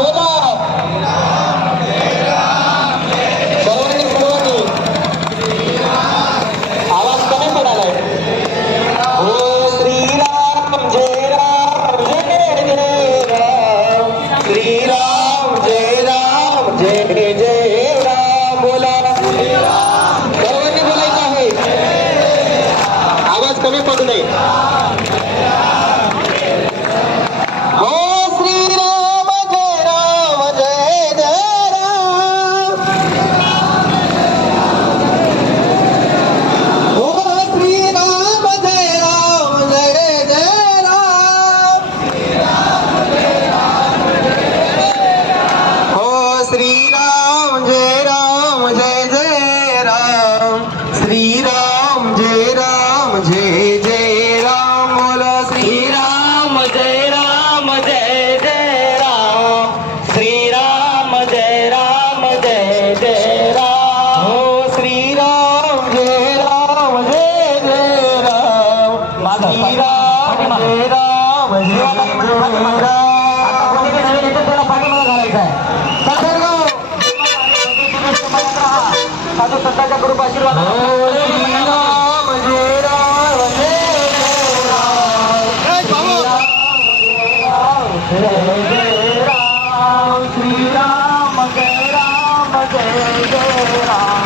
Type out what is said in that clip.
बोला सर्वांनी सर्वांनी आवाज कमी पडालाय हो श्रीराम जय राम जय जय राम श्रीराम जय राम जय जय राम बोला सर्वांनी बोलायचं आहे आवाज कमी पडू नये हो श्रीराम जय जय राम हो श्रीराम जय जय राम हो श्रीराम जय जय राम श्रीराम जय जय राम बोला श्रीराम जय जय राम श्रीराम जय जय राम हो श्रीराम जय जय राम श्रीराम जय साधू संतांच्या कृपा आशीर्वाद श्रीराम जय जय राम श्रीराम जय जय राम